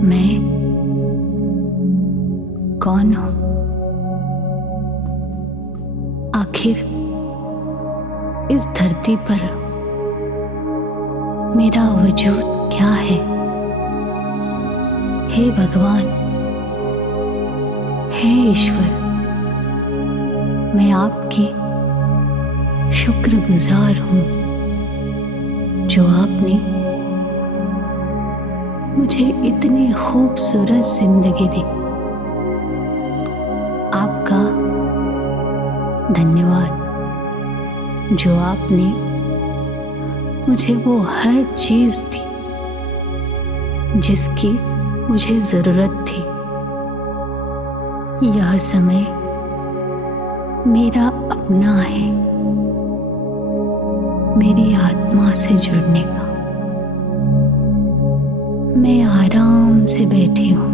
मैं कौन हूं? आखिर इस धरती पर मेरा वजूद क्या है? हे भगवान, हे ईश्वर, मैं आपकी शुक्रगुजार हूं जो आपने मुझे इतनी खूबसूरत जिंदगी दी। आपका धन्यवाद जो आपने मुझे वो हर चीज दी जिसकी मुझे जरूरत थी। यह समय मेरा अपना है, मेरी आत्मा से जुड़ने का। मैं आराम से बैठी हूँ,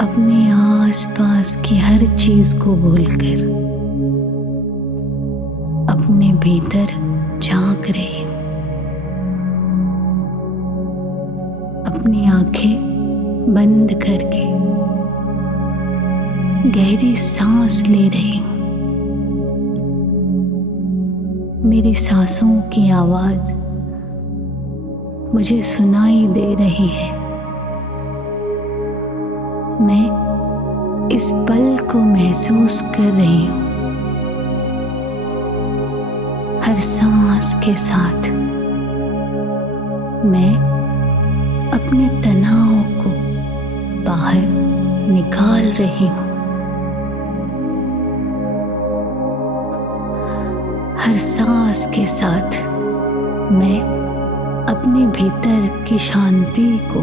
अपने आसपास की हर चीज को भूलकर अपने भीतर झांक रही हूँ। अपनी आंखें बंद करके गहरी सांस ले रही हूँ। मेरी सांसों की आवाज मुझे सुनाई दे रही है। मैं इस पल को महसूस कर रही हूँ। हर सांस के साथ मैं अपने तनाव को बाहर निकाल रही हूँ। हर सांस के साथ मैं अपने भीतर की शांति को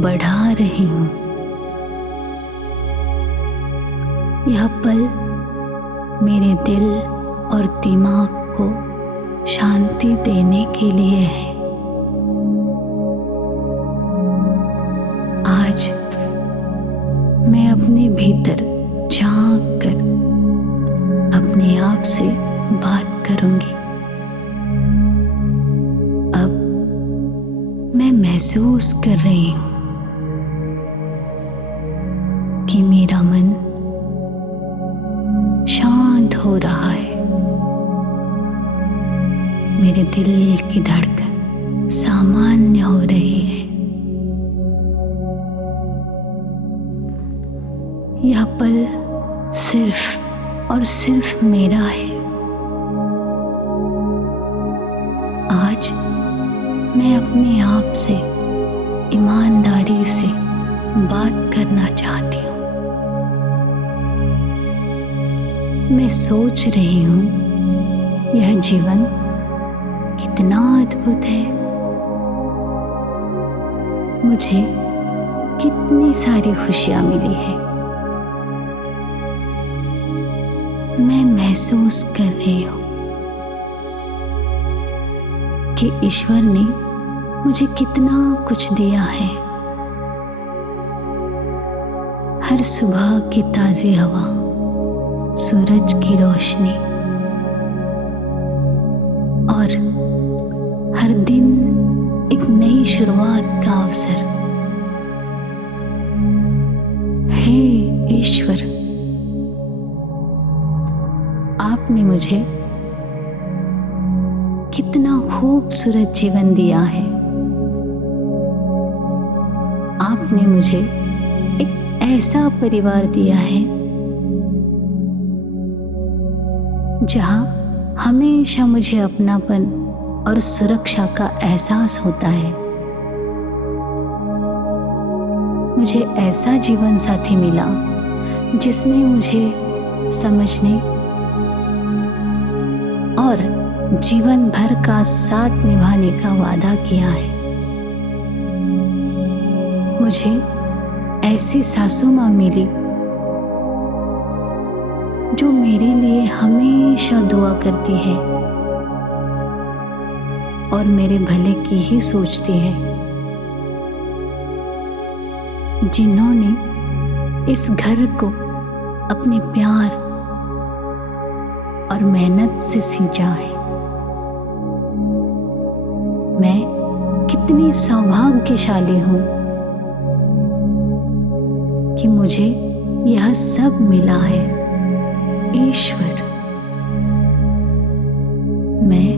बढ़ा रही हूँ। यह पल मेरे दिल और दिमाग को शांति देने के लिए है। आज मैं अपने भीतर झांक कर अपने आप से बात करूंगी। अब मैं महसूस कर रही हूं कि मेरा मन शांत हो रहा है। मेरे दिल की धड़कन सामान्य हो रही है। यह पल सिर्फ और सिर्फ मेरा है। आज मैं अपने आप से ईमानदारी से बात करना चाहती हूँ। मैं सोच रही हूँ यह जीवन कितना अद्भुत है। मुझे कितनी सारी खुशियाँ मिली है। मैं महसूस कर रही हूँ कि ईश्वर ने मुझे कितना कुछ दिया है। हर सुबह की ताज़ी हवा, सूरज की रोशनी और हर दिन एक नई शुरुआत का अवसर। हे ईश्वर, आपने मुझे कितना खूबसूरत जीवन दिया है। आपने मुझे एक ऐसा परिवार दिया है जहां हमेशा मुझे अपनापन और सुरक्षा का एहसास होता है। मुझे ऐसा जीवन साथी मिला जिसने मुझे समझने और जीवन भर का साथ निभाने का वादा किया है। मुझे ऐसी सासू माँ मिली जो मेरे लिए हमेशा दुआ करती है और मेरे भले की ही सोचती है, जिन्होंने इस घर को अपने प्यार और मेहनत से सींचा है। मैं कितनी सौभाग्यशाली हूँ कि मुझे यह सब मिला है। ईश्वर, मैं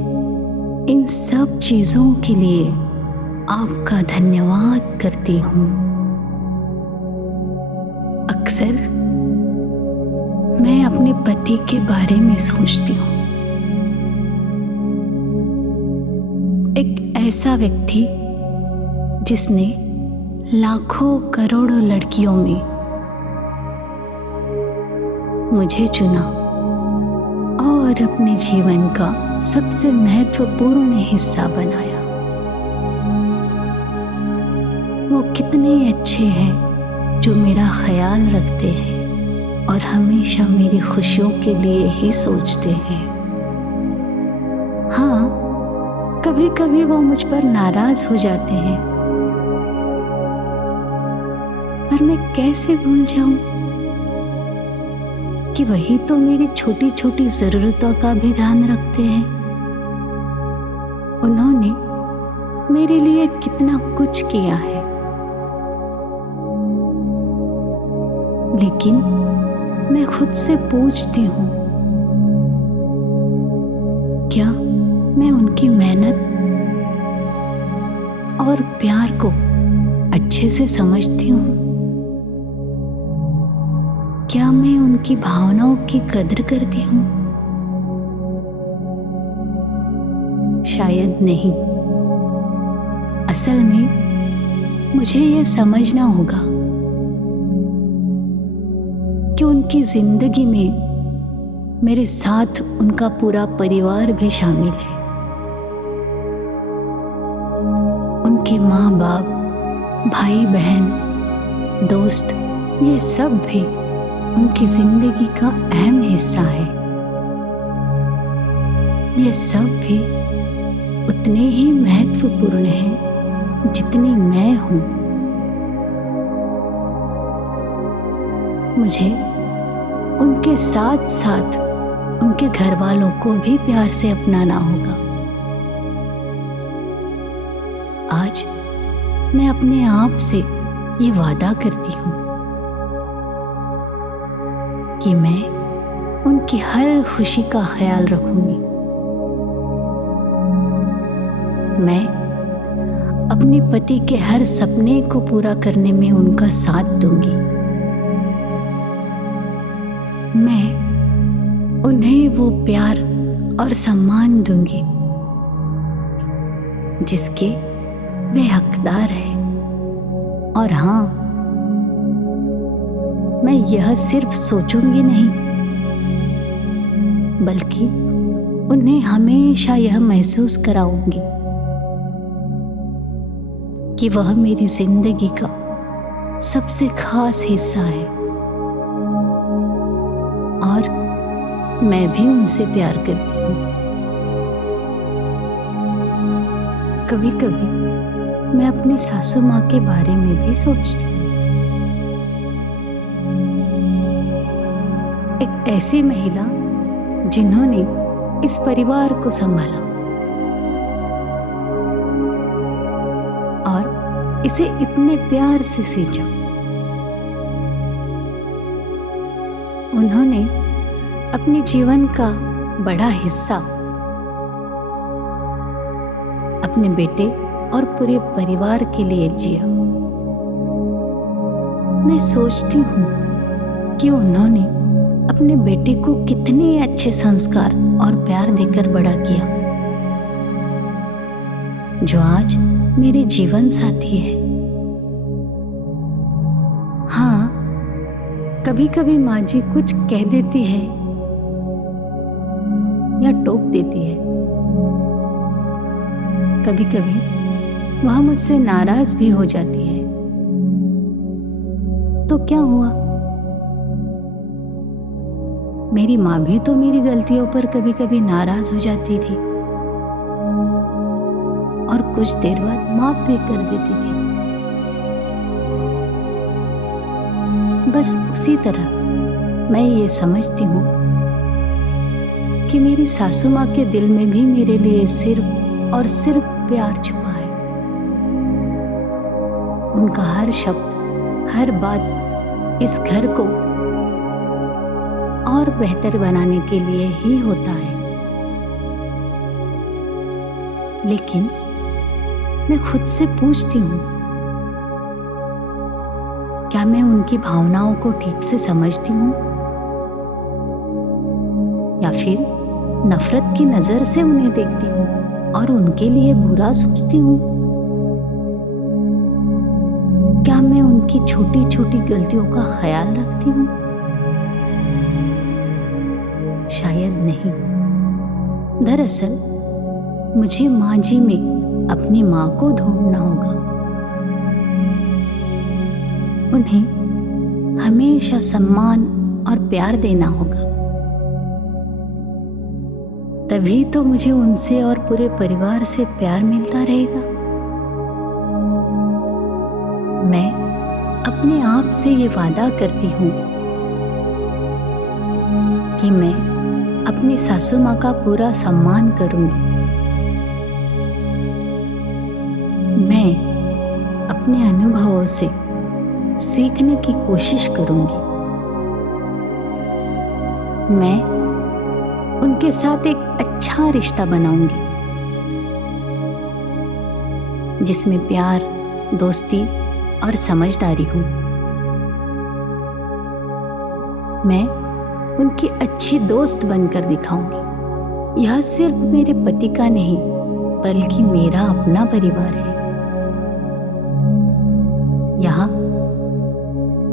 इन सब चीजों के लिए आपका धन्यवाद करती हूँ। अक्सर मैं अपने पति के बारे में सोचती हूँ, एक ऐसा व्यक्ति जिसने लाखों करोड़ों लड़कियों में मुझे चुना और अपने जीवन का सबसे महत्वपूर्ण हिस्सा बनाया। वो कितने अच्छे हैं जो मेरा ख्याल रखते हैं और हमेशा मेरी खुशियों के लिए ही सोचते हैं। हाँ, कभी कभी वो मुझ पर नाराज हो जाते हैं, पर मैं कैसे भूल जाऊं कि वही तो मेरी छोटी छोटी जरूरतों का भी ध्यान रखते हैं। उन्होंने मेरे लिए कितना कुछ किया है, लेकिन मैं खुद से पूछती हूँ, क्या मैं उनकी मेहनत और प्यार को अच्छे से समझती हूँ? क्या मैं उनकी भावनाओं की कदर करती हूँ? शायद नहीं। असल में मुझे यह समझना होगा कि उनकी जिंदगी में मेरे साथ उनका पूरा परिवार भी शामिल है। उनके माँ बाप, भाई बहन, दोस्त, ये सब भी उनकी जिंदगी का अहम हिस्सा है। ये सब भी उतने ही महत्वपूर्ण हैं जितनी मैं हूँ। मुझे उनके साथ साथ उनके घर वालों को भी प्यार से अपनाना होगा। आज मैं अपने आप से ये वादा करती हूँ कि मैं उनकी हर खुशी का ख्याल रखूंगी। मैं अपने पति के हर सपने को पूरा करने में उनका साथ दूंगी। मैं उन्हें वो प्यार और सम्मान दूंगी जिसके वे हकदार हैं। और हाँ, मैं यह सिर्फ सोचूंगी नहीं, बल्कि उन्हें हमेशा यह महसूस कराऊंगी कि वह मेरी जिंदगी का सबसे खास हिस्सा है और मैं भी उनसे प्यार करती हूँ। कभी कभी मैं अपनी सासू माँ के बारे में भी सोचती हूँ। एक ऐसी महिला जिन्होंने इस परिवार को संभाला और इसे इतने प्यार से सींचा। उन्होंने अपने जीवन का बड़ा हिस्सा अपने बेटे और पूरे परिवार के लिए जिया। मैं सोचती हूँ कि उन्होंने अपने बेटे को कितने अच्छे संस्कार और प्यार देकर बड़ा किया, जो आज मेरे जीवन साथी है। हाँ, कभी कभी माँ जी कुछ कह देती है या टोक देती है। कभी कभी वह मुझसे नाराज भी हो जाती है। तो क्या हुआ? मेरी माँ भी तो मेरी गलतियों पर कभी कभी नाराज हो जाती थी और कुछ देर बाद माफ भी कर देती थी। बस उसी तरह मैं ये समझती हूँ कि मेरी सासू माँ के दिल में भी मेरे लिए सिर्फ और सिर्फ प्यार छुपा है। उनका हर शब्द, हर बात इस घर को और बेहतर बनाने के लिए ही होता है। लेकिन मैं खुद से पूछती हूँ, क्या मैं उनकी भावनाओं को ठीक से समझती हूँ, या फिर नफरत की नजर से उन्हें देखती हूँ और उनके लिए बुरा सोचती हूँ? क्या मैं उनकी छोटी छोटी गलतियों का ख्याल रखती हूँ? शायद नहीं। दरअसल मुझे माँ जी में अपनी माँ को ढूंढना होगा। उन्हें हमेशा सम्मान और प्यार देना होगा। तभी तो मुझे उनसे और पूरे परिवार से प्यार मिलता रहेगा। मैं अपने आप से ये वादा करती हूँ कि मैं अपनी सासू माँ का पूरा सम्मान करूंगी। मैं अपने अनुभवों से सीखने की कोशिश करूंगी। मैं उनके साथ एक अच्छा रिश्ता बनाऊंगी, जिसमें प्यार, दोस्ती और समझदारी हो। मैं उनकी अच्छी दोस्त बनकर दिखाऊंगी। यह सिर्फ मेरे पति का नहीं, बल्कि मेरा अपना परिवार है।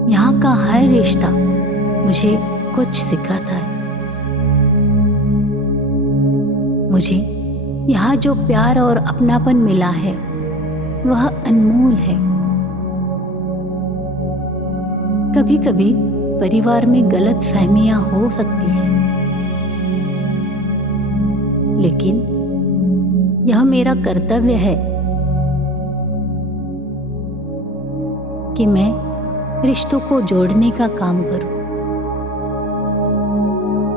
यहाँ का हर रिश्ता मुझे कुछ सिखाता है। मुझे यहाँ जो प्यार और अपनापन मिला है वह अनमोल है। कभी कभी परिवार में गलत फहमियां हो सकती हैं, लेकिन यह मेरा कर्तव्य है कि मैं रिश्तों को जोड़ने का काम करूं,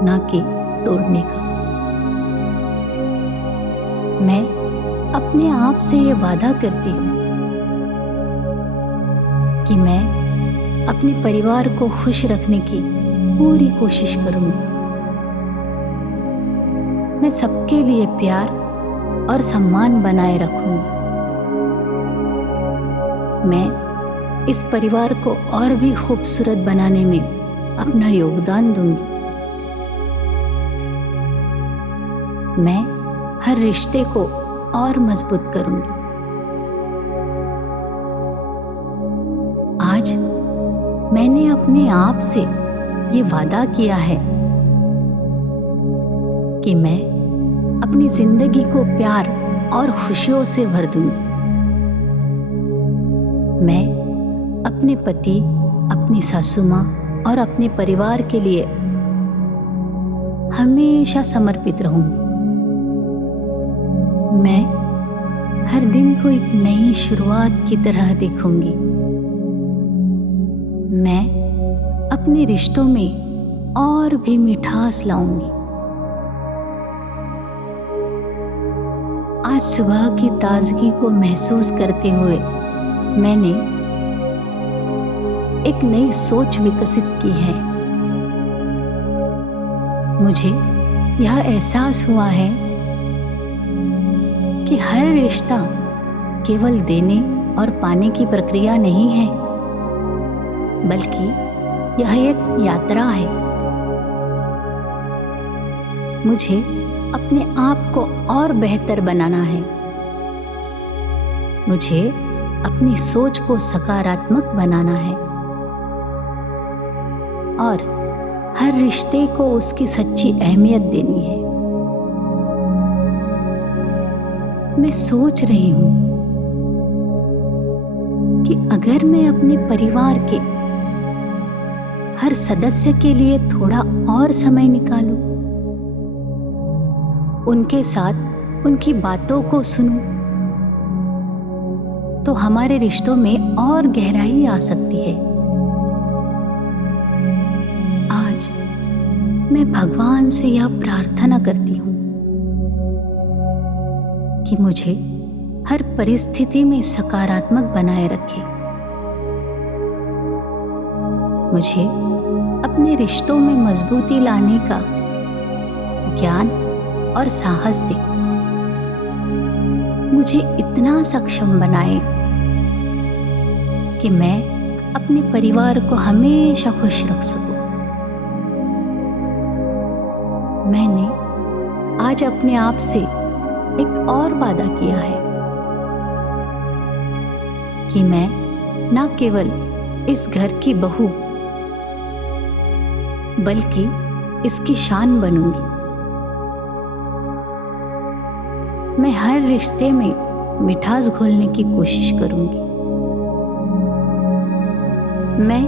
ना कि तोड़ने का। मैं अपने आप से ये वादा करती हूँ कि मैं अपने परिवार को खुश रखने की पूरी कोशिश करूंगी। मैं सबके लिए प्यार और सम्मान बनाए रखूंगी। मैं इस परिवार को और भी खूबसूरत बनाने में अपना योगदान दूंगी। मैं हर रिश्ते को और मजबूत करूंगी। आज मैंने अपने आप से ये वादा किया है कि मैं अपनी जिंदगी को प्यार और खुशियों से भर दूंगी। मैं अपने पति, अपनी सासू माँ और अपने परिवार के लिए हमेशा समर्पित रहूंगी। मैं हर दिन को एक नई शुरुआत की तरह देखूंगी। मैं अपने रिश्तों में और भी मिठास लाऊंगी। आज सुबह की ताजगी को महसूस करते हुए मैंने एक नई सोच विकसित की है। मुझे यह एहसास हुआ है कि हर रिश्ता केवल देने और पाने की प्रक्रिया नहीं है, बल्कि यह एक यात्रा है। मुझे अपने आप को और बेहतर बनाना है। मुझे अपनी सोच को सकारात्मक बनाना है और हर रिश्ते को उसकी सच्ची अहमियत देनी है। मैं सोच रही हूं कि अगर मैं अपने परिवार के हर सदस्य के लिए थोड़ा और समय निकालूं, उनके साथ उनकी बातों को सुनूं, तो हमारे रिश्तों में और गहराई आ सकती है। आज मैं भगवान से यह प्रार्थना करती हूँ कि मुझे हर परिस्थिति में सकारात्मक बनाए रखे मुझे अपने रिश्तों में मजबूती लाने का ज्ञान और साहस दे। मुझे इतना सक्षम बनाए कि मैं अपने परिवार को हमेशा खुश रख सकूं। मैंने आज अपने आप से एक और वादा किया है कि मैं न केवल इस घर की बहू बल्कि इसकी शान बनूंगी। मैं हर रिश्ते में मिठास घोलने की कोशिश करूंगी। मैं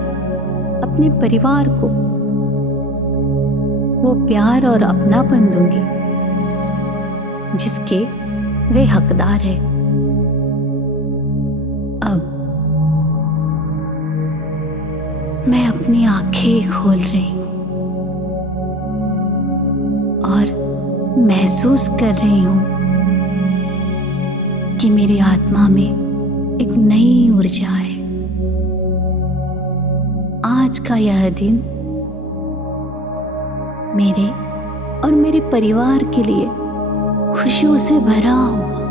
अपने परिवार को वो प्यार और अपनापन दूंगी जिसके वे हकदार हैं। अब मैं अपनी आंखें खोल रही हूं और महसूस कर रही हूं कि मेरी आत्मा में एक नई ऊर्जा है। आज का यह दिन मेरे और मेरे परिवार के लिए खुशियों से भरा होगा।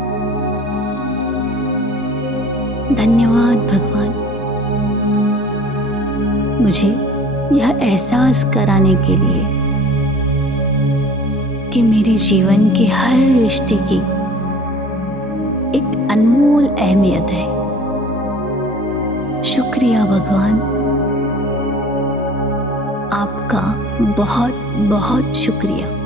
धन्यवाद भगवान, मुझे यह एहसास कराने के लिए कि मेरे जीवन के हर रिश्ते की एक अनमोल अहमियत है। शुक्रिया भगवान, आपका बहुत बहुत शुक्रिया।